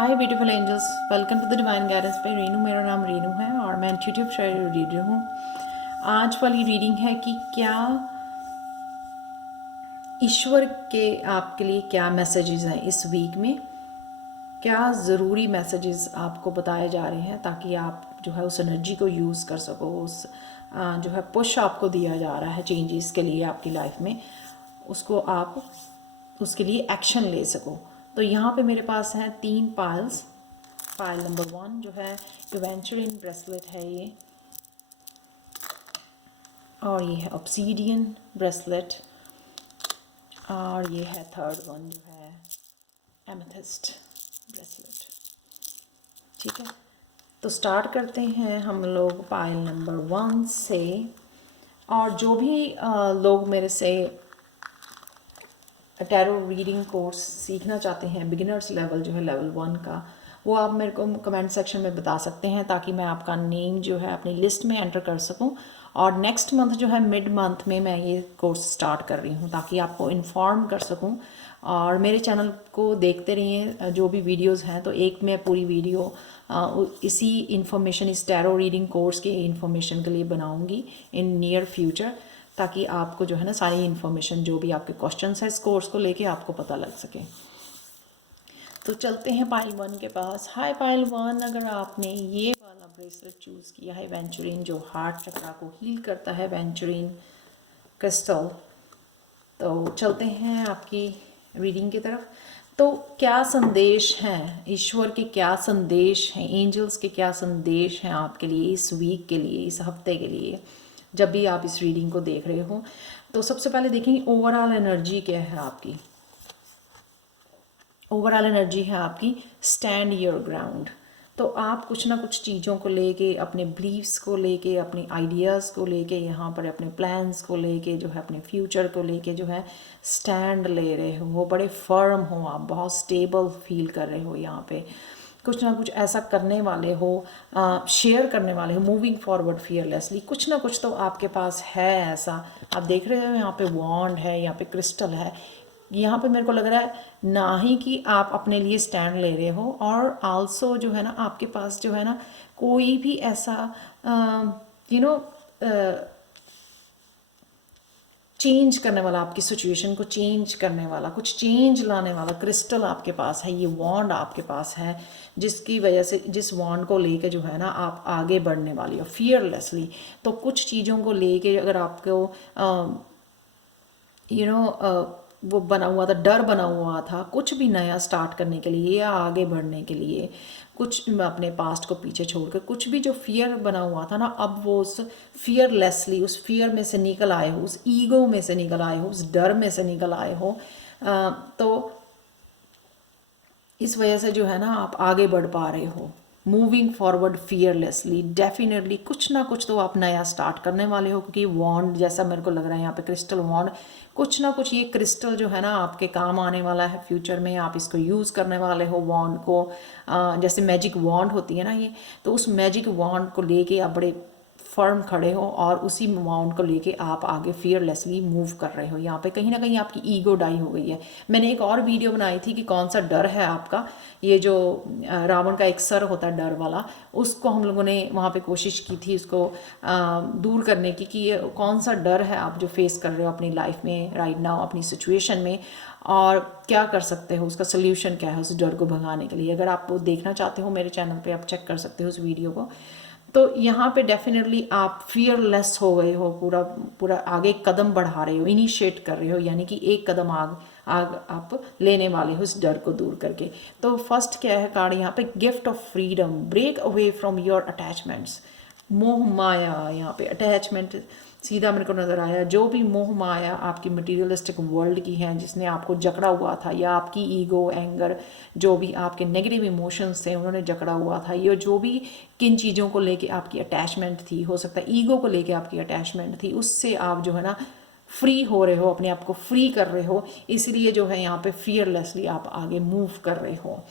Hi beautiful angels, welcome to the divine guidance by Renu. मेरा नाम रेनू है और मैं इंट्यूटिव शेयर रीडर हूँ। आज वाली रीडिंग है कि क्या ईश्वर के आपके लिए क्या मैसेजेस हैं इस वीक में, क्या ज़रूरी मैसेजेस आपको बताए जा रहे हैं ताकि आप जो है उस एनर्जी को यूज़ कर सको। उस जो है पुश आपको दिया जा रहा है चेंजेस के लिए आपकी लाइफ में, उसको आप उसके लिए एक्शन ले सको। तो यहाँ पे मेरे पास हैं 3 पाइल्स। पाइल नंबर 1 जो है इवेंचुरिन ब्रेसलेट है ये, और ये है ऑब्सीडियन ब्रेसलेट, और ये है थर्ड वन जो है एमेथिस्ट ब्रेसलेट। ठीक है, तो स्टार्ट करते हैं हम लोग पाइल नंबर 1 से। और जो भी लोग मेरे से टैरो रीडिंग कोर्स सीखना चाहते हैं, बिगिनर्स लेवल जो है लेवल 1 का, वो आप मेरे को कमेंट सेक्शन में बता सकते हैं ताकि मैं आपका नेम जो है अपनी लिस्ट में एंटर कर सकूं। और नेक्स्ट मंथ जो है मिड मंथ में मैं ये कोर्स स्टार्ट कर रही हूँ ताकि आपको इन्फॉर्म कर सकूं। और मेरे चैनल को देखते रहिए, जो भी वीडियोस हैं तो एक मैं पूरी वीडियो इसी इन्फॉर्मेशन, इस टैरो रीडिंग कोर्स के इन्फॉर्मेशन के लिए बनाऊंगी इन नियर फ्यूचर, ताकि आपको जो है ना सारी इन्फॉर्मेशन, जो भी आपके क्वेश्चंस हैं इस कोर्स को लेके, आपको पता लग सके। तो चलते हैं पाइल 1 के पास। हाय पाइल 1, अगर आपने ये वाला ब्रेसलेट चूज़ किया है वेंचुरिन, जो हार्ट चक्रा को हील करता है, वेंचुरिन क्रिस्टल, तो चलते हैं आपकी रीडिंग की तरफ। तो क्या संदेश हैं ईश्वर के, क्या संदेश हैं एंजल्स के, क्या संदेश हैं आपके लिए इस वीक के लिए, इस हफ्ते के लिए, जब भी आप इस रीडिंग को देख रहे हो। तो सबसे पहले देखेंगे ओवरऑल एनर्जी क्या है आपकी। ओवरऑल एनर्जी है आपकी स्टैंड योर ग्राउंड। तो आप कुछ ना कुछ चीज़ों को लेके, अपने बिलीव्स को लेके, अपने आइडियाज़ को लेके, यहाँ पर अपने प्लान्स को लेके जो है, अपने फ्यूचर को लेके जो है स्टैंड ले रहे हो। वो बड़े फर्म हो, आप बहुत स्टेबल फील कर रहे हो। यहाँ पे कुछ ना कुछ ऐसा करने वाले हो, शेयर करने वाले हो, मूविंग फॉरवर्ड फियरलेसली। कुछ ना कुछ तो आपके पास है ऐसा। आप देख रहे हो यहाँ पे वॉन्ड है, यहाँ पे क्रिस्टल है। यहाँ पे मेरे को लग रहा है ना ही कि आप अपने लिए स्टैंड ले रहे हो, और आल्सो जो है ना आपके पास जो है ना कोई भी ऐसा यू नो चेंज करने वाला, आपकी सिचुएशन को चेंज करने वाला, कुछ चेंज लाने वाला क्रिस्टल आपके पास है, ये वॉन्ड आपके पास है, जिसकी वजह से, जिस वॉन्ड को लेके जो है ना आप आगे बढ़ने वाली हो फियरलेसली। तो कुछ चीज़ों को लेके अगर आपको वो बना हुआ था, डर बना हुआ था कुछ भी नया स्टार्ट करने के लिए या आगे बढ़ने के लिए, कुछ अपने पास्ट को पीछे छोड़कर कुछ भी जो फियर बना हुआ था ना, अब वो उस फियरलेसली, उस फियर में से निकल आए हो, उस ईगो में से निकल आए हो, उस डर में से निकल आए हो। तो इस वजह से जो है ना आप आगे बढ़ पा रहे हो, मूविंग फॉरवर्ड फियरलेसली। डेफिनेटली कुछ ना कुछ तो आप नया स्टार्ट करने वाले हो, क्योंकि वॉन्ड जैसा मेरे को लग रहा है यहाँ पे क्रिस्टल वॉन्ड, कुछ ना कुछ ये क्रिस्टल जो है ना आपके काम आने वाला है फ्यूचर में। आप इसको यूज़ करने वाले हो वॉन्ड को, जैसे मैजिक वॉन्ड होती है ना ये, तो उस मैजिक वॉन्ड को लेके आप बड़े फर्म खड़े हो और उसी माउंट को लेके आप आगे फियरलेसली मूव कर रहे हो। यहाँ पे कहीं ना कहीं आपकी ईगो डाई हो गई है। मैंने एक और वीडियो बनाई थी कि कौन सा डर है आपका, ये जो रावण का एक सर होता है डर वाला, उसको हम लोगों ने वहाँ पे कोशिश की थी उसको दूर करने की, कि ये कौन सा डर है आप जो फेस कर रहे हो अपनी लाइफ में राइट नाउ, अपनी सिचुएशन में, और क्या कर सकते हो, उसका सोल्यूशन क्या है उस डर को भगाने के लिए। अगर आप वो देखना चाहते हो मेरे चैनल पे आप चेक कर सकते हो उस वीडियो को। तो यहाँ पे डेफिनेटली आप फियरलेस हो गए हो, पूरा पूरा आगे कदम बढ़ा रहे हो, इनिशिएट कर रहे हो, यानी कि एक कदम आग आप लेने वाले हो इस डर को दूर करके। तो फर्स्ट क्या है कार्ड यहाँ पे, gift of freedom, break away from your attachments. मोह माया, यहाँ पे अटैचमेंट सीधा मेरे को नज़र आया। जो भी मोह माया आपकी मटीरियलिस्टिक वर्ल्ड की है, जिसने आपको जकड़ा हुआ था, या आपकी ईगो, एंगर, जो भी आपके नेगेटिव इमोशंस थे उन्होंने जकड़ा हुआ था, ये जो भी किन चीज़ों को लेके आपकी अटैचमेंट थी, हो सकता है ईगो को लेके आपकी अटैचमेंट थी, उससे आप जो है ना फ्री हो रहे हो, अपने आप को फ्री कर रहे हो। इसलिए जो है यहाँ पे फियरलेसली आप आगे मूव कर रहे हो।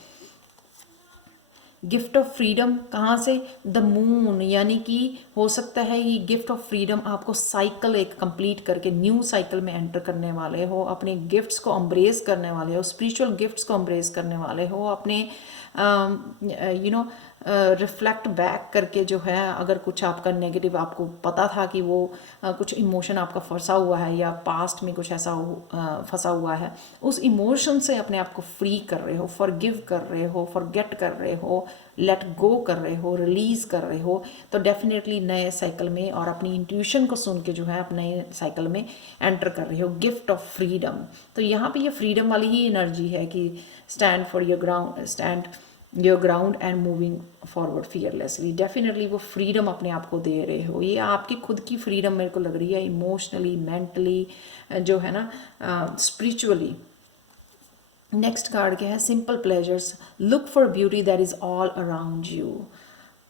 गिफ्ट ऑफ फ्रीडम कहाँ से? द मून, यानी कि हो सकता है ये गिफ्ट ऑफ फ्रीडम आपको साइकिल एक कंप्लीट करके न्यू साइकिल में एंटर करने वाले हो, अपने गिफ्ट्स को अम्ब्रेस करने वाले हो, स्पिरिचुअल गिफ्ट्स को अम्ब्रेस करने वाले हो, अपने रिफ्लेक्ट बैक करके जो है, अगर कुछ आपका नेगेटिव आपको पता था कि वो कुछ इमोशन आपका फंसा हुआ है या पास्ट में कुछ ऐसा फंसा हुआ है, उस इमोशन से अपने आप को फ्री कर रहे हो, फॉरगिव कर रहे हो, फॉरगेट कर रहे हो, लेट गो कर रहे हो, रिलीज़ कर रहे हो, तो डेफिनेटली नए साइकिल में और अपनी इंट्यूशन को सुन के जो है आप नए साइकिल में एंटर कर रहे हो। गिफ्ट ऑफ फ्रीडम, तो यहाँ पे ये फ्रीडम वाली ही एनर्जी है कि stand for your ground, stand your ground and moving forward fearlessly. Definitely वो फ्रीडम अपने आप को दे रहे हो, ये आपकी खुद की फ्रीडम मेरे को लग रही है, इमोशनली, मेंटली, जो है ना, स्पिरिचुअली। नेक्स्ट कार्ड क्या है? Simple pleasures, look for beauty that is all around you.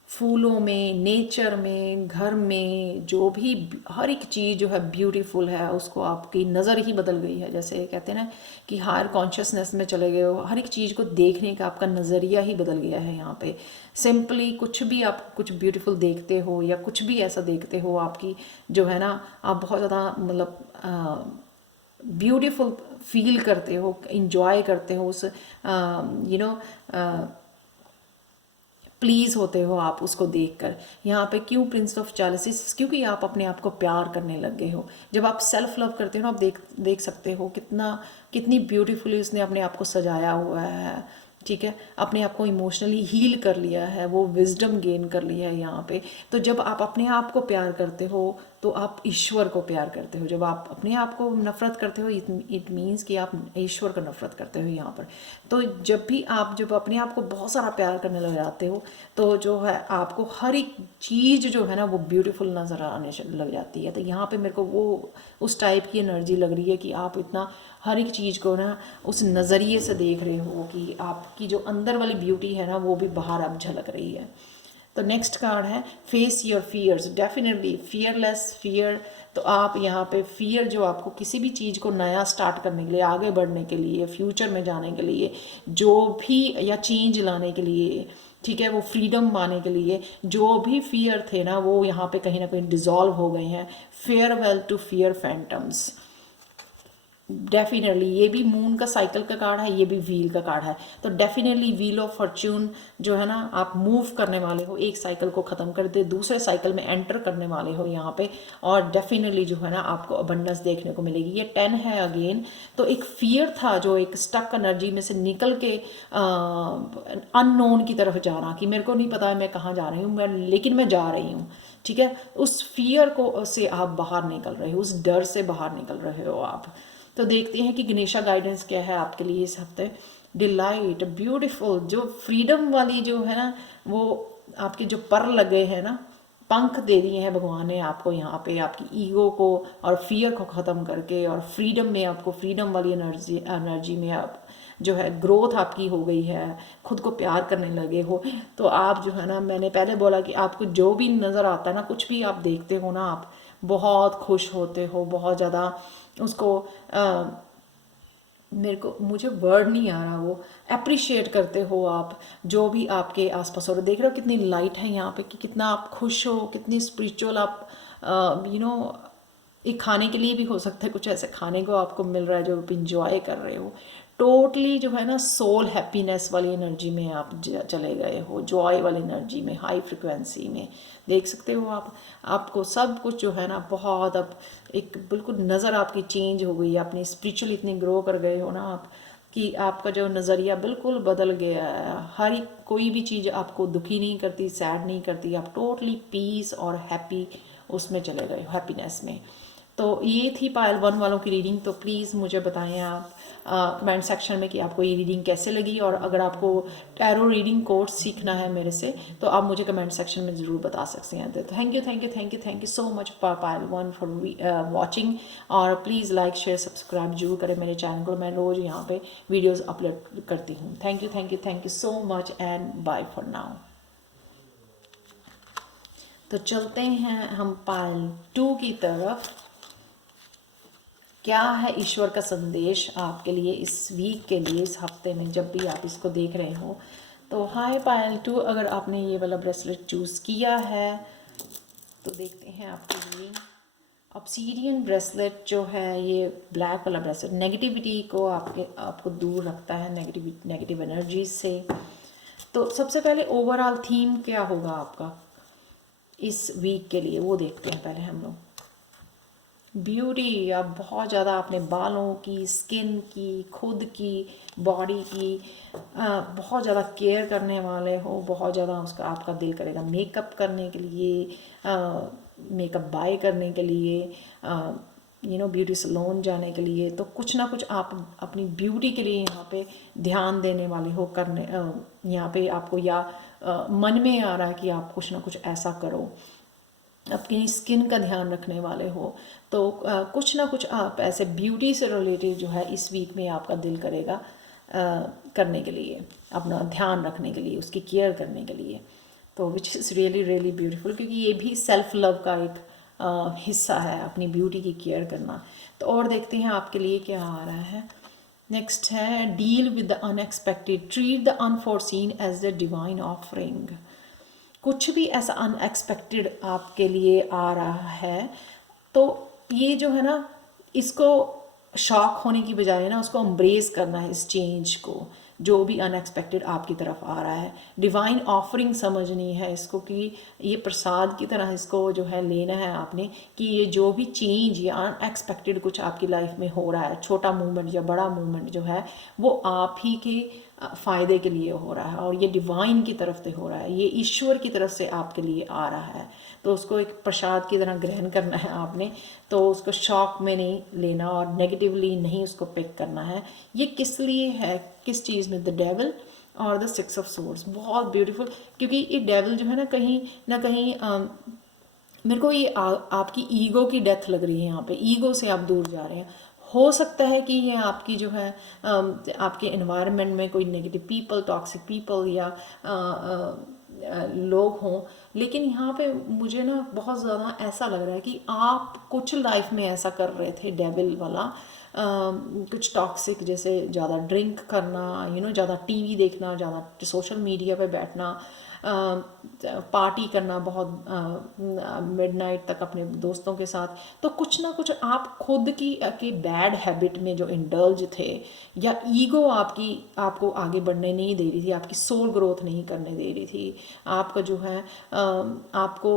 फूलों में, नेचर में, घर में, जो भी हर एक चीज़ जो है ब्यूटीफुल है, उसको आपकी नज़र ही बदल गई है। जैसे कहते हैं ना कि हायर कॉन्शियसनेस में चले गए हो, हर एक चीज़ को देखने का आपका नज़रिया ही बदल गया है। यहाँ पे सिंपली कुछ भी आप कुछ ब्यूटीफुल देखते हो या कुछ भी ऐसा देखते हो, आपकी जो है ना, आप बहुत ज़्यादा मतलब ब्यूटीफुल फील करते हो, इंजॉय करते हो उस प्लीज़ होते हो आप उसको देखकर। यहाँ पे क्यों प्रिंस ऑफ चैलिसेस? क्योंकि आप अपने आप को प्यार करने लग गए हो। जब आप सेल्फ लव करते हो ना, आप देख सकते हो कितनी ब्यूटीफुली उसने अपने आप को सजाया हुआ है, ठीक है, अपने आप को इमोशनली हील कर लिया है, वो विजडम गेन कर लिया है यहाँ पे। तो जब आप अपने आप को प्यार करते हो तो आप ईश्वर को प्यार करते हो। जब आप अपने आप को नफ़रत करते हो, इट मीन्स कि आप ईश्वर को नफ़रत करते हो यहाँ पर। तो जब अपने आप को बहुत सारा प्यार करने लग जाते हो, तो जो है आपको हर एक चीज़ जो है ना वो ब्यूटीफुल नज़र आने लग जाती है। तो यहाँ पे मेरे को वो उस टाइप की एनर्जी लग रही है कि आप इतना हर एक चीज़ को ना उस नज़रिए से देख रहे हो कि आपकी जो अंदर वाली ब्यूटी है ना वो भी बाहर अब झलक रही है। तो नेक्स्ट कार्ड है face your fears. Definitely fearless fear, तो आप यहाँ पे फियर जो आपको किसी भी चीज़ को नया स्टार्ट करने के लिए, आगे बढ़ने के लिए, फ्यूचर में जाने के लिए, जो भी या चेंज लाने के लिए, ठीक है, वो फ्रीडम पाने के लिए जो भी फियर थे ना वो यहाँ पे कहीं ना कहीं डिज़ोल्व हो गए हैं। Farewell to fear phantoms. Definitely ये भी मून का साइकिल का कार्ड है, ये भी व्हील का कार्ड है। तो डेफिनेटली व्हील ऑफ फॉर्च्यून जो है ना, आप मूव करने वाले हो, एक साइकिल को ख़त्म कर दे दूसरे साइकिल में एंटर करने वाले हो यहाँ पे। और डेफिनेटली जो है ना आपको अबंडेंस देखने को मिलेगी। ये 10 है अगेन। तो एक फियर था जो एक स्टक एनर्जी में से निकल के अननोन की तरफ जाना, कि मेरे को नहीं पता है मैं कहाँ जा रही हूँ, लेकिन मैं जा रही हूँ, ठीक है। उस फियर को से आप बाहर निकल रहे हो, उस डर से बाहर निकल रहे हो आप। तो देखते हैं कि गणेशा गाइडेंस क्या है आपके लिए इस हफ्ते। डिलाइट, ब्यूटीफुल, जो फ्रीडम वाली जो है ना, वो आपके जो पर लगे हैं ना, पंख दे दिए हैं भगवान ने आपको यहाँ पे, आपकी ईगो को और फियर को ख़त्म करके, और फ्रीडम में आपको, फ्रीडम वाली एनर्जी में आप जो है ग्रोथ आपकी हो गई है, खुद को प्यार करने लगे हो। तो आप जो है ना, मैंने पहले बोला कि आपको जो भी नज़र आता है ना, कुछ भी आप देखते हो ना, आप बहुत खुश होते हो, बहुत ज़्यादा उसको मुझे वर्ड नहीं आ रहा, वो अप्रिशिएट करते हो आप जो भी आपके आसपास हो रहा है। देख रहे हो कितनी लाइट है यहाँ पे, कि कितना आप खुश हो, कितनी स्पिरिचुअल आप एक खाने के लिए भी हो सकता है, कुछ ऐसे खाने को आपको मिल रहा है जो आप इंजॉय कर रहे हो। टोटली जो है ना सोल हैप्पीनेस वाली एनर्जी में आप चले गए हो, जॉय वाली एनर्जी में, हाई फ्रिक्वेंसी में। देख सकते हो आप, आपको सब कुछ जो है ना बहुत अब एक बिल्कुल नज़र आपकी चेंज हो गई है। अपनी स्पिरिचुअल इतनी ग्रो कर गए हो ना आप, कि आपका जो नज़रिया बिल्कुल बदल गया है। हर एक कोई भी चीज़ आपको दुखी नहीं करती, सैड नहीं करती, आप टोटली पीस और हैप्पी उसमें चले गए, हैप्पीनेस में। तो ये थी पायल 1 वालों की रीडिंग। तो प्लीज़ मुझे बताएं आप कमेंट सेक्शन में कि आपको ये रीडिंग कैसे लगी, और अगर आपको टैरो रीडिंग कोर्स सीखना है मेरे से तो आप मुझे कमेंट सेक्शन में ज़रूर बता सकते हैं। तो thank you so much Payal 1 for watching. और प्लीज़ लाइक शेयर सब्सक्राइब जरूर करें मेरे चैनल को, मैं रोज़ यहाँ पे वीडियोज़ अपलोड करती हूँ। Thank you so much and bye for now. तो चलते हैं हम पायल 2 की तरफ। क्या है ईश्वर का संदेश आपके लिए इस वीक के लिए, इस हफ्ते में, जब भी आप इसको देख रहे हो। तो हाय पायल टू, अगर आपने ये वाला ब्रेसलेट चूज़ किया है तो देखते हैं आपके लिए ऑब्सीडियन ब्रेसलेट जो है, ये ब्लैक वाला ब्रेसलेट नेगेटिविटी को आपको दूर रखता है, नेगेटिव एनर्जी से। तो सबसे पहले ओवरऑल थीम क्या होगा आपका इस वीक के लिए, वो देखते हैं पहले हम लोग। ब्यूटी, आप बहुत ज़्यादा अपने बालों की, स्किन की, खुद की, बॉडी की बहुत ज़्यादा केयर करने वाले हो। बहुत ज़्यादा उसका आपका दिल करेगा मेकअप करने के लिए, मेकअप बाय करने के लिए, ब्यूटी सलोन जाने के लिए। तो कुछ ना कुछ आप अपनी ब्यूटी के लिए यहाँ पे ध्यान देने वाले हो करने, यहाँ पे आपको या मन में आ रहा है कि आप कुछ ना कुछ ऐसा करो, अपनी स्किन का ध्यान रखने वाले हो। तो कुछ ना कुछ आप ऐसे ब्यूटी से रिलेटेड जो है इस वीक में आपका दिल करेगा करने के लिए, अपना ध्यान रखने के लिए, उसकी केयर करने के लिए। तो which is really really beautiful, क्योंकि ये भी सेल्फ लव का एक हिस्सा है, अपनी ब्यूटी की केयर करना। तो और देखते हैं आपके लिए क्या आ रहा है। नेक्स्ट है deal with the unexpected, treat the unforeseen as the divine offering. कुछ भी ऐसा अनएक्सपेक्टेड आपके लिए आ रहा है तो ये जो है ना, इसको शॉक होने की बजाय ना उसको एम्ब्रेस करना है, इस चेंज को, जो भी अनएक्सपेक्टेड आपकी तरफ आ रहा है। डिवाइन ऑफरिंग समझनी है इसको, कि ये प्रसाद की तरह इसको जो है लेना है आपने, कि ये जो भी चेंज या अनएक्सपेक्टेड कुछ आपकी लाइफ में हो रहा है, छोटा मूवमेंट या बड़ा मूवमेंट जो है, वो आप ही के फ़ायदे के लिए हो रहा है, और ये डिवाइन की तरफ से हो रहा है, ये ईश्वर की तरफ से आपके लिए आ रहा है। तो उसको एक प्रसाद की तरह ग्रहण करना है आपने, तो उसको शॉक में नहीं लेना और नेगेटिवली नहीं उसको पिक करना है। ये किस लिए है, किस चीज़ में? द डेविल और द सिक्स ऑफ सोर्ड्स। बहुत ब्यूटीफुल, क्योंकि ये डेविल जो है ना कहीं मेरे को ये आपकी ईगो की डेथ लग रही है यहाँ पे, ईगो से आप दूर जा रहे हैं। हो सकता है कि ये आपकी जो है आपके एनवायरनमेंट में कोई नेगेटिव पीपल, टॉक्सिक पीपल या लोग हों, लेकिन यहाँ पे मुझे ना बहुत ज़्यादा ऐसा लग रहा है कि आप कुछ लाइफ में ऐसा कर रहे थे डेविल वाला, कुछ टॉक्सिक, जैसे ज़्यादा ड्रिंक करना, ज़्यादा टीवी देखना, ज़्यादा सोशल मीडिया पे बैठना, पार्टी करना बहुत मिडनाइट तक अपने दोस्तों के साथ। तो कुछ ना कुछ आप खुद की बैड हैबिट में जो इंडल्ज थे, या ईगो आपको आगे बढ़ने नहीं दे रही थी, आपकी सोल ग्रोथ नहीं करने दे रही थी, आपका जो है आपको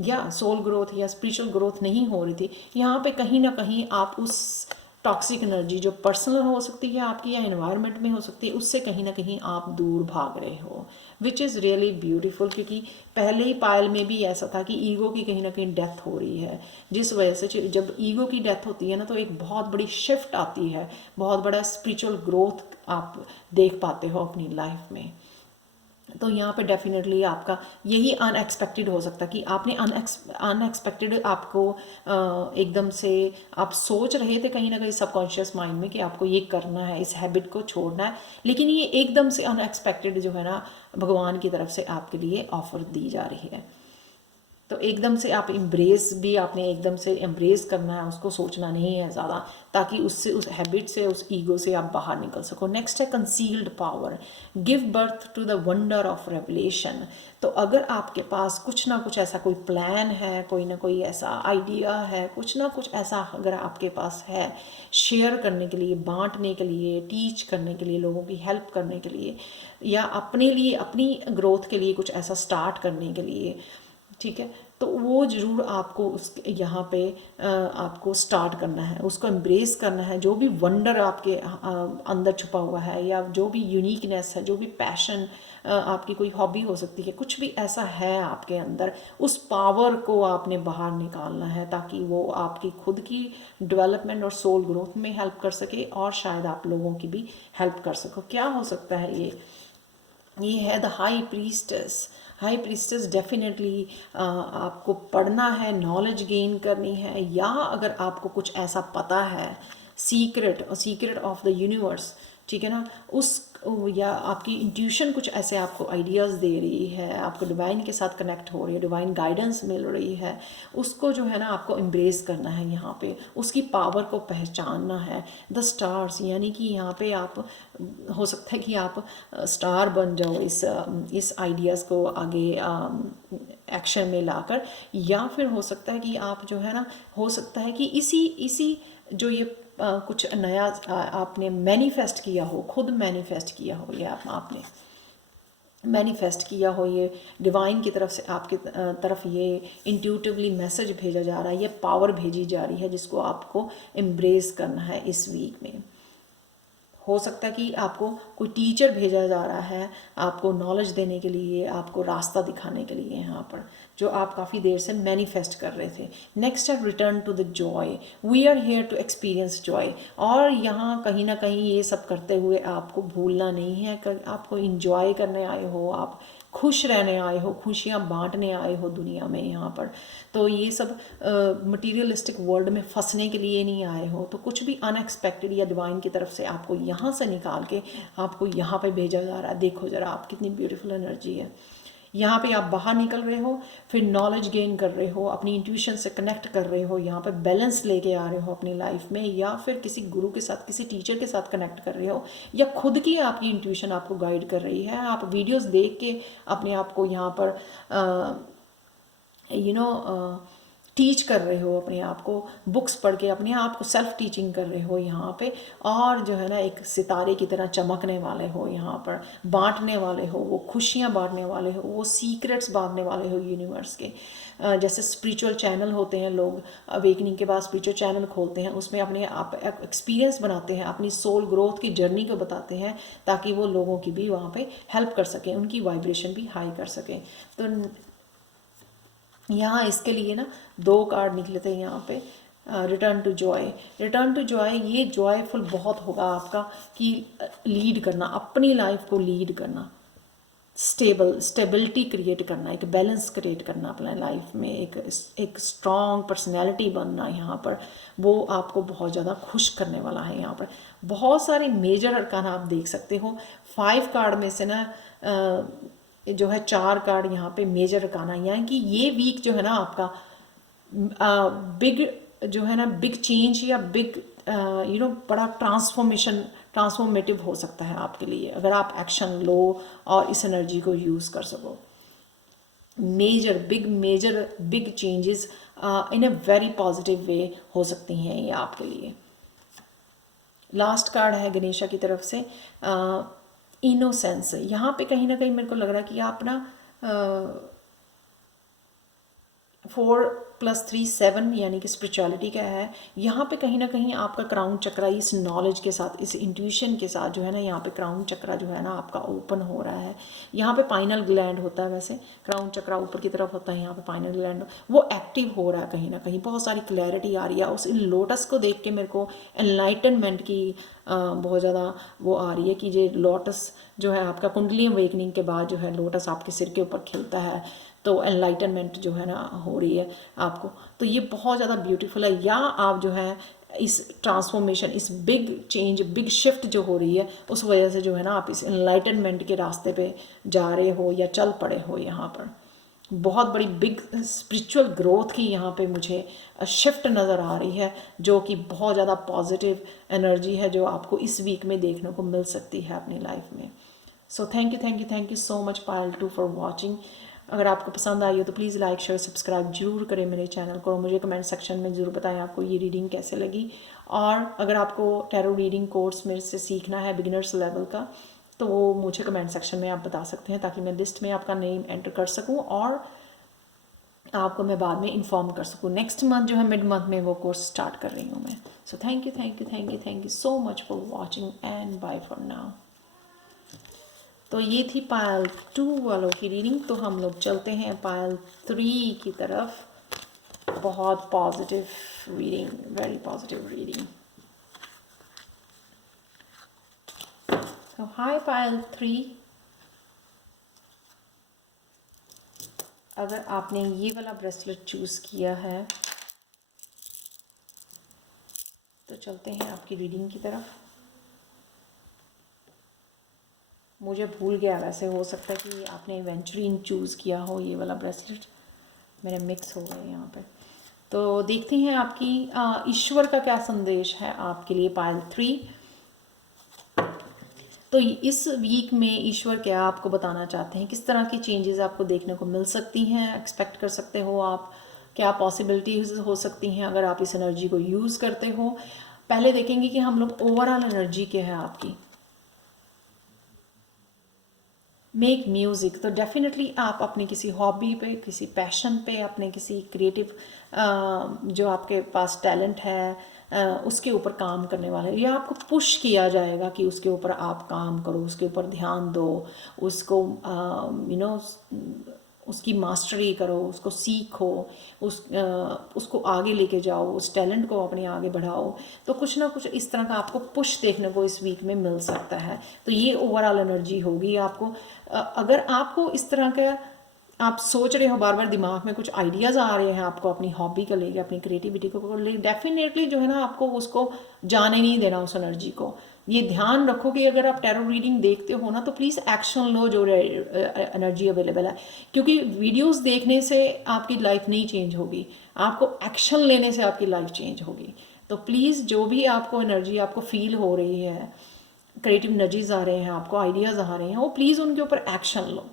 या सोल ग्रोथ या स्पिरिचुअल ग्रोथ नहीं हो रही थी। यहाँ पे कहीं ना कहीं आप उस टॉक्सिक एनर्जी जो पर्सनल हो सकती है आपकी या एनवायरनमेंट में हो सकती है, उससे कहीं ना कहीं आप दूर भाग रहे हो, विच इज़ रियली ब्यूटीफुल। क्योंकि पहले ही पायल में भी ऐसा था कि ईगो की कहीं ना कहीं डेथ हो रही है, जिस वजह से जब ईगो की डेथ होती है ना, तो एक बहुत बड़ी शिफ्ट आती है, बहुत बड़ा स्पिरिचुअल ग्रोथ आप देख पाते हो अपनी लाइफ में। तो यहाँ पे डेफिनेटली आपका यही अनएक्सपेक्टेड हो सकता है कि आपने अनएक्सपेक्टेड आपको एकदम से आप सोच रहे थे कहीं ना कहीं सबकॉन्शियस माइंड में कि आपको ये करना है, इस हैबिट को छोड़ना है, लेकिन ये एकदम से अनएक्सपेक्टेड जो है ना भगवान की तरफ से आपके लिए ऑफर दी जा रही है। तो एकदम से आप एम्ब्रेस भी, आपने एकदम से एम्ब्रेस करना है, उसको सोचना नहीं है ज़्यादा, ताकि उससे, उस हैबिट से, उस ईगो से आप बाहर निकल सको। नेक्स्ट है concealed power, give birth to the wonder of revelation. तो अगर आपके पास कुछ ना कुछ ऐसा कोई प्लान है, कोई ना कोई ऐसा आइडिया है, कुछ ना कुछ ऐसा अगर आपके पास है शेयर करने के लिए, बांटने के लिए, टीच करने के लिए, लोगों की हेल्प करने के लिए, या अपने लिए, अपनी ग्रोथ के लिए कुछ ऐसा स्टार्ट करने के लिए, ठीक है, तो वो ज़रूर आपको उस यहाँ पे आपको स्टार्ट करना है, उसको एम्ब्रेस करना है। जो भी वंडर आपके अंदर छुपा हुआ है, या जो भी यूनिकनेस है, जो भी पैशन, आपकी कोई हॉबी हो सकती है, कुछ भी ऐसा है आपके अंदर, उस पावर को आपने बाहर निकालना है, ताकि वो आपकी खुद की डेवलपमेंट और सोल ग्रोथ में हेल्प कर सके, और शायद आप लोगों की भी हेल्प कर सको। क्या हो सकता है ये है the high priestess. High priestess definitely आपको पढ़ना है, नॉलेज गेन करनी है, या अगर आपको कुछ ऐसा पता है सीक्रेट ऑफ द यूनिवर्स, ठीक है ना, या आपकी इंट्यूशन कुछ ऐसे आपको आइडियाज़ दे रही है, आपको डिवाइन के साथ कनेक्ट हो रही है, डिवाइन गाइडेंस मिल रही है, उसको जो है ना आपको एम्ब्रेस करना है, यहाँ पे उसकी पावर को पहचानना है। द स्टार्स, यानी कि यहाँ पे आप, हो सकता है कि आप स्टार बन जाओ इस आइडियाज़ को आगे एक्शन में लाकर, या फिर हो सकता है कि आप जो है ना, हो सकता है कि इसी इसी जो ये कुछ नया आपने मैनिफेस्ट किया हो, खुद मैनिफेस्ट किया हो, ये आपने मैनिफेस्ट किया हो, ये डिवाइन की तरफ से आपकी तरफ ये इंट्यूटिवली मैसेज भेजा जा रहा है, ये पावर भेजी जा रही है जिसको आपको एम्ब्रेस करना है इस वीक में। हो सकता है कि आपको कोई टीचर भेजा जा रहा है आपको नॉलेज देने के लिए, आपको रास्ता दिखाने के लिए, यहाँ पर जो आप काफ़ी देर से मैनिफेस्ट कर रहे थे। नेक्स्ट है return to the joy, we are here to experience joy. और यहाँ कहीं ना कहीं ये सब करते हुए आपको भूलना नहीं है, आपको इंजॉय करने आए हो, आप खुश रहने आए हो, खुशियाँ बांटने आए हो दुनिया में यहाँ पर। तो ये सब मटीरियलिस्टिक वर्ल्ड में फंसने के लिए नहीं आए हो। तो कुछ भी अनएक्सपेक्टेड या डिवाइन की तरफ से आपको यहाँ से निकाल के आपको यहाँ पे भेजा जा रहा है। देखो ज़रा आप कितनी ब्यूटीफुल एनर्जी है। यहाँ पे आप बाहर निकल रहे हो, फिर नॉलेज गेन कर रहे हो, अपनी इंट्यूशन से कनेक्ट कर रहे हो, यहाँ पे बैलेंस लेके आ रहे हो अपनी लाइफ में, या फिर किसी गुरु के साथ, किसी टीचर के साथ कनेक्ट कर रहे हो, या खुद की आपकी इंट्यूशन आपको गाइड कर रही है। आप वीडियोस देख के अपने आप को यहाँ पर टीच कर रहे हो, अपने आप को बुक्स पढ़ के अपने आप को सेल्फ टीचिंग कर रहे हो यहाँ पे, और जो है ना एक सितारे की तरह चमकने वाले हो, यहाँ पर बांटने वाले हो, वो खुशियाँ बांटने वाले हो, वो सीक्रेट्स बांटने वाले हो यूनिवर्स के। जैसे स्पिरिचुअल चैनल होते हैं, लोग अवेकनिंग के बाद स्पिरिचुअल चैनल खोलते हैं, उसमें अपने आप एक्सपीरियंस बनाते हैं, अपनी सोल ग्रोथ की जर्नी को बताते हैं, ताकि वो लोगों की भी वहाँ पे हेल्प कर सकें, उनकी वाइब्रेशन भी हाई कर सकें। तो यहाँ इसके लिए ना 2 कार्ड निकले थे यहाँ पे, return to joy. Return to joy, ये जॉयफुल बहुत होगा आपका कि लीड करना, अपनी लाइफ को लीड करना, स्टेबिलिटी क्रिएट करना, एक बैलेंस क्रिएट करना अपने लाइफ में, एक स्ट्रॉन्ग पर्सनैलिटी बनना यहाँ पर, वो आपको बहुत ज़्यादा खुश करने वाला है। यहाँ पर बहुत सारे मेजर अरकान आप देख सकते हो। 5 कार्ड में से ना जो है 4 कार्ड यहाँ पे मेजर अरकान, यानी कि ये वीक जो है ना आपका बिग जो है ना बिग चेंज या बिग बड़ा ट्रांसफॉर्मेटिव हो सकता है आपके लिए, अगर आप एक्शन लो और इस एनर्जी को यूज़ कर सको। Major big changes in a very positive way हो सकती हैं ये आपके लिए। लास्ट कार्ड है गणेशा की तरफ से, इनोसेंस। यहाँ पे कहीं ना कहीं मेरे को लग रहा है कि आप ना 4+3 7 यानी कि स्पिरिचुअलिटी का है। यहाँ पे कहीं ना कहीं आपका क्राउन चक्रा इस नॉलेज के साथ, इस इंट्यूशन के साथ जो है ना, यहाँ पे क्राउन चक्रा जो है ना आपका ओपन हो रहा है। यहाँ पे पाइनल ग्लैंड होता है, वैसे क्राउन चक्रा ऊपर की तरफ होता है, यहाँ पे पाइनल ग्लैंड वो एक्टिव हो रहा है कहीं ना कहीं, बहुत सारी क्लैरिटी आ रही है। उस इन लोटस को देख के मेरे को एनलाइटनमेंट की बहुत ज़्यादा वो आ रही है कि ये लोटस जो है आपका कुंडली अवेकनिंग के बाद जो है लोटस आपके सिर के ऊपर खिलता है, तो एनलाइटनमेंट जो है ना हो रही है आपको। तो ये बहुत ज़्यादा ब्यूटीफुल है। या आप जो है इस ट्रांसफॉर्मेशन, इस बिग चेंज, बिग शिफ्ट जो हो रही है, उस वजह से जो है ना आप इस एनलाइटनमेंट के रास्ते पे जा रहे हो या चल पड़े हो। यहाँ पर बहुत बड़ी बिग स्पिरिचुअल ग्रोथ की यहाँ पे मुझे शिफ्ट नज़र आ रही है, जो कि बहुत ज़्यादा पॉजिटिव एनर्जी है, जो आपको इस वीक में देखने को मिल सकती है अपनी लाइफ में। सो thank you so much Payal 2 for watching. अगर आपको पसंद आई हो तो प्लीज़ लाइक शेयर सब्सक्राइब जरूर करें मेरे चैनल को, और मुझे कमेंट सेक्शन में ज़रूर बताएं आपको ये रीडिंग कैसे लगी। और अगर आपको टैरो रीडिंग कोर्स मेरे से सीखना है बिगिनर्स लेवल का, तो वो मुझे कमेंट सेक्शन में आप बता सकते हैं, ताकि मैं लिस्ट में आपका नेम एंटर कर सकूं और आपको मैं बाद में इन्फॉर्म कर सकूं। नेक्स्ट मंथ जो है मिड मंथ में वो कोर्स स्टार्ट कर रही हूँ मैं। So thank you so much for watching and bye for now. तो ये थी पायल 2 वालों की रीडिंग। तो हम लोग चलते हैं पायल 3 की तरफ। बहुत positive reading, very positive reading. तो हाय पायल 3, अगर आपने ये वाला ब्रेसलेट चूज़ किया है तो चलते हैं आपकी रीडिंग की तरफ। मुझे भूल गया, वैसे हो सकता है कि आपने इवेंचुअली चूज़ किया हो ये वाला ब्रेसलेट, मेरे मिक्स हो गए यहाँ पे। तो देखते हैं आपकी ईश्वर का क्या संदेश है आपके लिए पायल 3। तो इस वीक में ईश्वर क्या आपको बताना चाहते हैं, किस तरह की चेंजेस आपको देखने को मिल सकती हैं, एक्सपेक्ट कर सकते हो आप, क्या पॉसिबिलिटीज़ हो सकती हैं अगर आप इस एनर्जी को यूज़ करते हो। पहले देखेंगे कि हम लोग ओवरऑल एनर्जी क्या है आपकी। मेक म्यूज़िक, तो डेफिनेटली आप अपने किसी हॉबी पे, किसी पैशन पे, अपने किसी क्रिएटिव जो आपके पास टैलेंट है उसके ऊपर काम करने वाले, या आपको पुश किया जाएगा कि उसके ऊपर आप काम करो, उसके ऊपर ध्यान दो, उसको उसकी मास्टरी करो, उसको सीखो, उसको आगे लेके जाओ, उस टैलेंट को अपने आगे बढ़ाओ। तो कुछ ना कुछ इस तरह का आपको पुश देखने को इस वीक में मिल सकता है। तो ये ओवरऑल एनर्जी होगी आपको। अगर आपको इस तरह का आप सोच रहे हो, बार बार दिमाग में कुछ आइडियाज़ आ रहे हैं आपको अपनी हॉबी को लेके, अपनी क्रिएटिविटी को लेके, डेफिनेटली जो है ना आपको उसको जाने नहीं देना उस एनर्जी को। ये ध्यान रखो कि अगर आप टैरो रीडिंग देखते हो ना तो प्लीज़ एक्शन लो जो एनर्जी अवेलेबल है, क्योंकि वीडियोस देखने से आपकी लाइफ नहीं चेंज होगी, आपको एक्शन लेने से आपकी लाइफ चेंज होगी। तो प्लीज़ जो भी आपको एनर्जी आपको फील हो रही है, क्रिएटिव एनर्जीज आ रहे हैं, आपको आइडियाज़ आ रहे हैं, वो प्लीज़ उनके ऊपर एक्शन लो।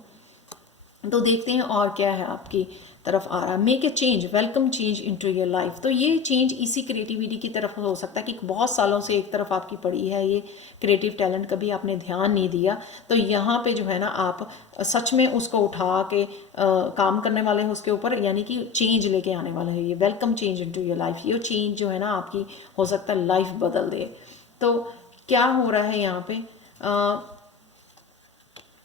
तो देखते हैं और क्या है आपकी तरफ आ रहा है। Make a change, welcome change into your life. तो ये चेंज इसी क्रिएटिविटी की तरफ हो सकता है कि बहुत सालों से एक तरफ आपकी पड़ी है ये क्रिएटिव टैलेंट, कभी आपने ध्यान नहीं दिया। तो यहाँ पे जो है ना आप सच में उसको उठा के काम करने वाले हैं उसके ऊपर, यानी कि चेंज लेके आने वाले हैं। ये welcome change into your life, ये चेंज जो है ना आपकी हो सकता है लाइफ बदल दे। तो क्या हो रहा है यहाँ पे,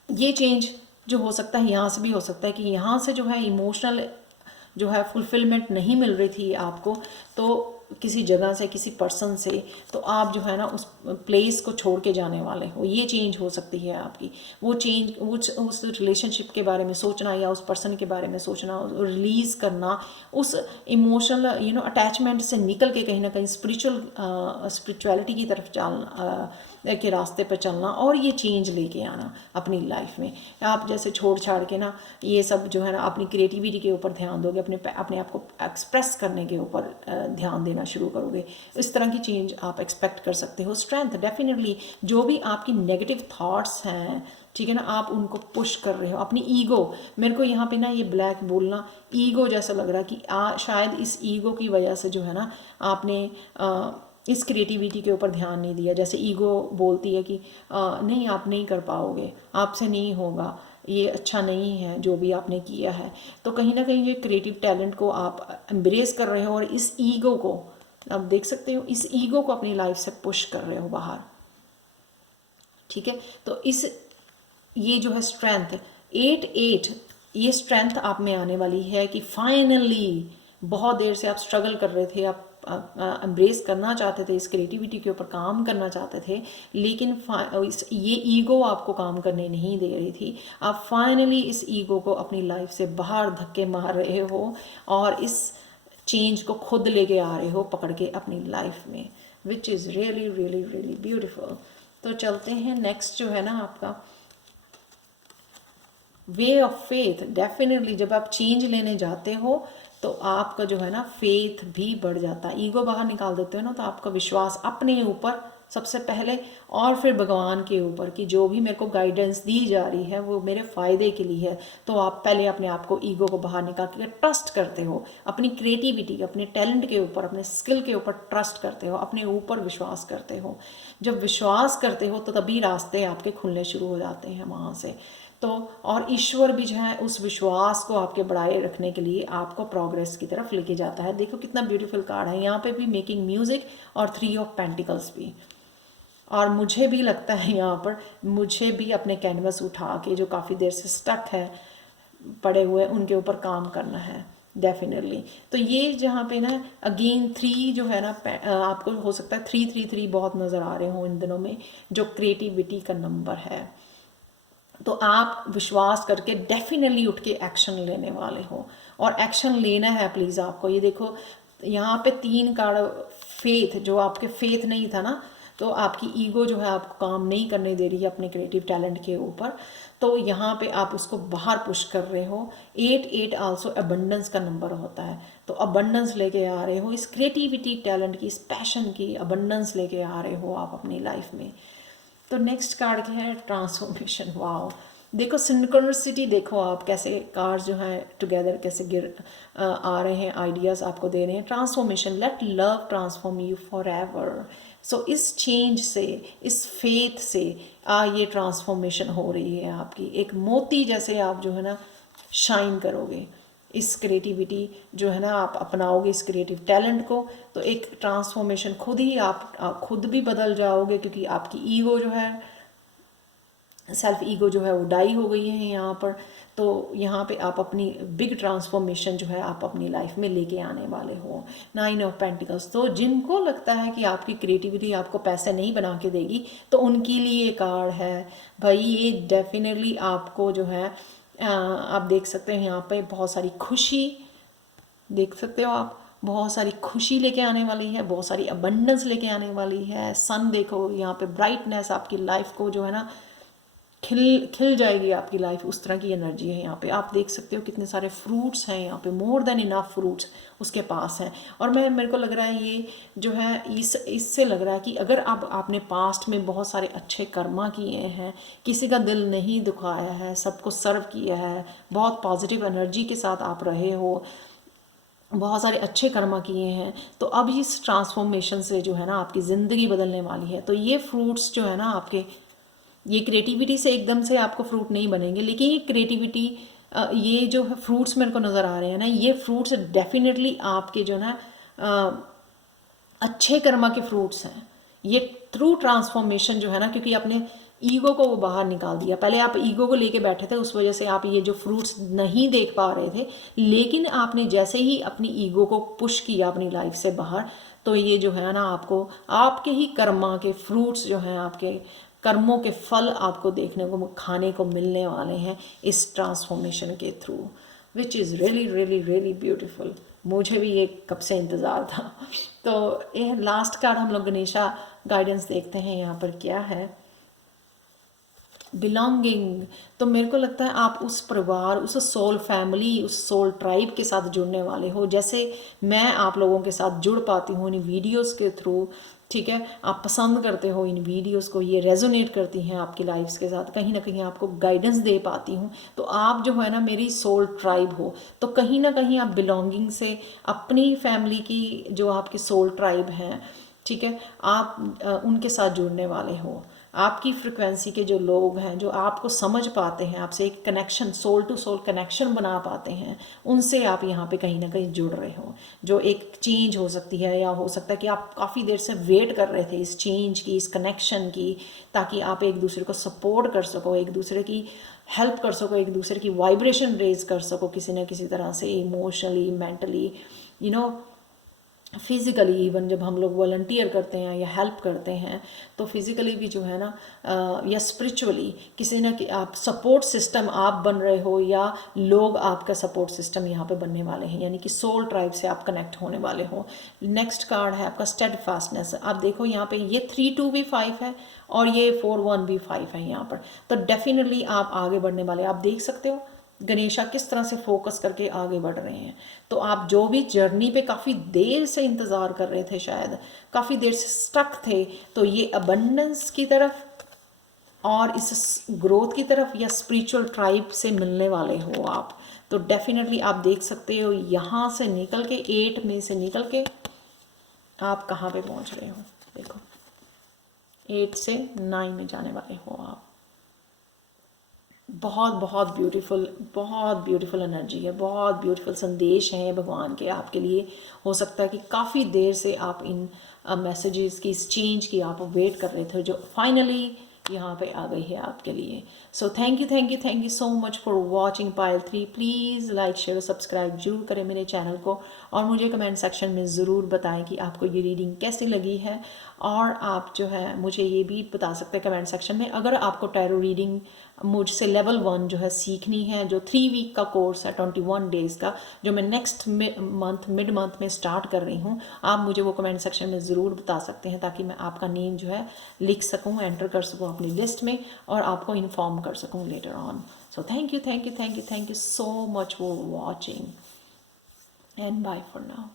ये चेंज जो हो सकता है यहाँ से भी हो सकता है कि यहाँ से जो है इमोशनल जो है फुलफिलमेंट नहीं मिल रही थी आपको, तो किसी जगह से, किसी पर्सन से, तो आप जो है ना उस प्लेस को छोड़ के जाने वाले हो। ये चेंज हो सकती है आपकी। वो चेंज, उस रिलेशनशिप के बारे में सोचना या उस पर्सन के बारे में सोचना, रिलीज़ करना, उस इमोशनल अटैचमेंट से निकल के कहीं ना कहीं स्पिरिचुअलिटी की तरफ चलना, के रास्ते पर चलना, और ये चेंज लेके आना अपनी लाइफ में। आप जैसे छोड़ छाड़ के ना ये सब जो है ना अपनी क्रिएटिविटी के ऊपर ध्यान दोगे, अपने आप को एक्सप्रेस करने के ऊपर ध्यान देना शुरू करोगे, इस तरह की चेंज आप एक्सपेक्ट कर सकते हो। स्ट्रेंथ, डेफिनेटली जो भी आपकी नेगेटिव थॉट्स हैं, ठीक है ना, आप उनको पुश कर रहे हो। अपनी ईगो, मेरे को यहाँ पे ना ये ब्लैक बोलना ईगो जैसा लग रहा है कि शायद इस ईगो की वजह से जो है ना आपने इस क्रिएटिविटी के ऊपर ध्यान नहीं दिया। जैसे ईगो बोलती है कि नहीं आप नहीं कर पाओगे, आपसे नहीं होगा, ये अच्छा नहीं है जो भी आपने किया है। तो कहीं ना कहीं ये क्रिएटिव टैलेंट को आप एम्ब्रेस कर रहे हो और इस ईगो को आप देख सकते हो, इस ईगो को अपनी लाइफ से पुश कर रहे हो बाहर, ठीक है। तो इस ये जो है स्ट्रेंथ 8 ये स्ट्रेंथ आप में आने वाली है कि फाइनली बहुत देर से आप स्ट्रगल कर रहे थे, आप एम्ब्रेस करना चाहते थे, इस क्रिएटिविटी के ऊपर काम करना चाहते थे, लेकिन ये ईगो आपको काम करने नहीं दे रही थी। आप फाइनली इस ईगो को अपनी लाइफ से बाहर धक्के मार रहे हो और इस चेंज को खुद लेके आ रहे हो पकड़ के अपनी लाइफ में, which is really really really beautiful. तो चलते हैं नेक्स्ट जो है ना आपका वे ऑफ फेथ। डेफिनेटली जब आप चेंज लेने जाते हो तो आपका जो है ना फेथ भी बढ़ जाता है। ईगो बाहर निकाल देते हो ना तो आपका विश्वास अपने ऊपर सबसे पहले और फिर भगवान के ऊपर कि जो भी मेरे को गाइडेंस दी जा रही है वो मेरे फ़ायदे के लिए है। तो आप पहले अपने आप को ईगो को बाहर निकाल के ट्रस्ट करते हो, अपनी क्रिएटिविटी, अपने टैलेंट के ऊपर, अपने स्किल के ऊपर ट्रस्ट करते हो, अपने ऊपर विश्वास करते हो। जब विश्वास करते हो तो तभी रास्ते आपके खुलने शुरू हो जाते हैं वहाँ से। तो और ईश्वर भी जो है उस विश्वास को आपके बढ़ाए रखने के लिए आपको प्रोग्रेस की तरफ लेके जाता है। देखो कितना ब्यूटीफुल कार्ड है यहाँ पे भी, मेकिंग म्यूजिक और 3 ऑफ पेंटिकल्स भी। और मुझे भी लगता है यहाँ पर मुझे भी अपने कैनवस उठा के जो काफ़ी देर से स्टक है पड़े हुए उनके ऊपर काम करना है डेफिनेटली। तो ये जहाँ पे ना अगेन 3 जो है ना आपको हो सकता है 333 बहुत नज़र आ रहे हो इन दिनों में, जो क्रिएटिविटी का नंबर है। तो आप विश्वास करके डेफिनेटली उठ के एक्शन लेने वाले हो और एक्शन लेना है प्लीज़ आपको। ये देखो यहाँ पे 3 कार्ड फेथ, जो आपके फेथ नहीं था ना, तो आपकी ईगो जो है आपको काम नहीं करने दे रही है अपने क्रिएटिव टैलेंट के ऊपर, तो यहाँ पे आप उसको बाहर पुश कर रहे हो। 8 आल्सो अबंडेंस का नंबर होता है, तो अबंडेंस लेके आ रहे हो, इस क्रिएटिविटी टैलेंट की, इस पैशन की अबंडेंस लेके आ रहे हो आप अपनी लाइफ में। तो नेक्स्ट कार्ड क्या है, ट्रांसफॉर्मेशन। वाओ, देखो सिंक्रोनिसिटी, देखो आप कैसे कार्ड जो है टुगेदर कैसे आ रहे हैं, आइडियाज़ आपको दे रहे हैं। Transformation, let love transform you forever. So इस चेंज से, इस फेथ से ये ट्रांसफॉर्मेशन हो रही है आपकी। एक मोती जैसे आप जो है ना शाइन करोगे, इस क्रिएटिविटी जो है ना आप अपनाओगे, इस क्रिएटिव टैलेंट को, तो एक ट्रांसफॉर्मेशन खुद ही आप खुद भी बदल जाओगे, क्योंकि आपकी ईगो जो है, सेल्फ ईगो जो है वो डाई हो गई है यहाँ पर। तो यहाँ पे आप अपनी बिग ट्रांसफॉर्मेशन जो है आप अपनी लाइफ में लेके आने वाले हो। 9 ऑफ पेंटिकल्स, तो जिनको लगता है कि आपकी क्रिएटिविटी आपको पैसे नहीं बना के देगी, तो उनके लिए कार्ड है भाई, ये डेफिनेटली आपको जो है आप देख सकते हैं यहाँ पे बहुत सारी खुशी देख सकते हो आप, बहुत सारी खुशी लेके आने वाली है, बहुत सारी अबंडेंस लेके आने वाली है। सन देखो यहाँ पे, ब्राइटनेस आपकी लाइफ को जो है ना खिल जाएगी आपकी लाइफ, उस तरह की एनर्जी है यहाँ पे। आप देख सकते हो कितने सारे फ्रूट्स हैं यहाँ पे, मोर देन इनफ फ्रूट्स उसके पास हैं। और मेरे को लग रहा है ये जो है इससे लग रहा है कि अगर आपने पास्ट में बहुत सारे अच्छे कर्मा किए हैं, किसी का दिल नहीं दुखाया है, सबको सर्व किया है, बहुत पॉजिटिव एनर्जी के साथ आप रहे हो, बहुत सारे अच्छे कर्मा किए हैं, तो अब इस ट्रांसफॉर्मेशन से जो है ना आपकी ज़िंदगी बदलने वाली है। तो ये फ्रूट्स जो है ना आपके, ये क्रिएटिविटी से एकदम से आपको फ्रूट नहीं बनेंगे, लेकिन ये क्रिएटिविटी, ये जो है फ्रूट्स मेरे को नज़र आ रहे हैं ना, ये फ्रूट्स डेफिनेटली आपके जो ना अच्छे कर्मा के फ्रूट्स हैं। ये थ्रू ट्रांसफॉर्मेशन जो है ना, क्योंकि आपने ईगो को वो बाहर निकाल दिया। पहले आप ईगो को लेके बैठे थे, उस वजह से आप ये जो फ्रूट्स नहीं देख पा रहे थे, लेकिन आपने जैसे ही अपनी ईगो को पुश किया अपनी लाइफ से बाहर, तो ये जो है ना आपको आपके ही कर्मा के फ्रूट्स जो हैं, आपके कर्मों के फल आपको देखने को, खाने को मिलने वाले हैं इस ट्रांसफॉर्मेशन के through, which is really really really beautiful. मुझे भी ये कब से इंतज़ार था। तो ये लास्ट कार्ड हम लोग गणेशा गाइडेंस देखते हैं, यहाँ पर क्या है, बिलोंगिंग। तो मेरे को लगता है आप उस परिवार, उस सोल फैमिली, उस सोल ट्राइब के साथ जुड़ने वाले हो, जैसे मैं आप लोगों के साथ जुड़ पाती हूँ इन वीडियोस के थ्रू। ठीक है, आप पसंद करते हो इन वीडियोस को, ये रेजोनेट करती हैं आपकी लाइफ्स के साथ, कहीं ना कहीं आपको गाइडेंस दे पाती हूँ, तो आप जो है ना मेरी सोल ट्राइब हो। तो कहीं ना कहीं आप बिलोंगिंग से अपनी फैमिली की जो आपकी सोल ट्राइब हैं, ठीक है, आप उनके साथ जुड़ने वाले हो। आपकी फ्रिक्वेंसी के जो लोग हैं, जो आपको समझ पाते हैं, आपसे एक connection, soul to soul connection बना पाते हैं, उनसे आप यहाँ पे कहीं ना कहीं जुड़ रहे हो। जो एक चेंज हो सकती है, या हो सकता है कि आप काफ़ी देर से वेट कर रहे थे इस चेंज की, इस कनेक्शन की, ताकि आप एक दूसरे को सपोर्ट कर सको, एक दूसरे की हेल्प कर सको, एक दूसरे की वाइब्रेशन रेज कर सको किसी न किसी तरह से, emotionally, mentally, you know, physically. Even जब हम लोग वॉलंटियर करते हैं या हेल्प करते हैं, तो फिज़िकली भी जो है ना या स्पिरिचुअली किसी न कि आप सपोर्ट सिस्टम आप बन रहे हो, या लोग आपका सपोर्ट सिस्टम यहाँ पे बनने वाले हैं, यानी कि सोल ट्राइब से आप कनेक्ट होने वाले हो। नेक्स्ट कार्ड है आपका स्टेडफास्टनेस। आप देखो यहाँ पे ये 3-2 भी 5 है, और ये 4-1 भी 5 है यहाँ पर। तो डेफिनेटली आप आगे बढ़ने वाले, आप देख सकते हो गणेशा किस तरह से फोकस करके आगे बढ़ रहे हैं। तो आप जो भी जर्नी पे काफ़ी देर से इंतज़ार कर रहे थे, शायद काफ़ी देर से स्टक थे, तो ये अबंडेंस की तरफ और इस ग्रोथ की तरफ या स्पिरिचुअल ट्राइब से मिलने वाले हो आप। तो डेफिनेटली आप देख सकते हो यहाँ से निकल के, 8 में से निकल के आप कहाँ पे पहुँच रहे हो। देखो 8 से 9 में जाने वाले हो आप। बहुत बहुत ब्यूटीफुल, बहुत ब्यूटीफुल एनर्जी है, बहुत ब्यूटीफुल संदेश हैं भगवान के आपके लिए। हो सकता है कि काफ़ी देर से आप इन मैसेजेस की, इस चेंज की आप वेट कर रहे थे, जो फाइनली यहाँ पे आ गई है आपके लिए। सो thank you so much for watching Payal 3। Please like share subscribe जरूर करें मेरे चैनल को, और मुझे कमेंट सेक्शन में ज़रूर बताएं कि आपको ये रीडिंग कैसी लगी है। और आप जो है मुझे ये भी बता सकते हैं कमेंट सेक्शन में, अगर आपको टैरो रीडिंग मुझसे लेवल 1 जो है सीखनी है, जो 3 वीक का कोर्स है 21 डेज़ का, जो मैं नेक्स्ट मंथ मिड मंथ में स्टार्ट कर रही हूँ, आप मुझे वो कमेंट सेक्शन में ज़रूर बता सकते हैं ताकि मैं आपका नेम जो है लिख सकूँ, एंटर कर सकूँ अपनी लिस्ट में और आपको इन्फॉर्म कर सकूँ later on. So thank you so much for watching and bye for now.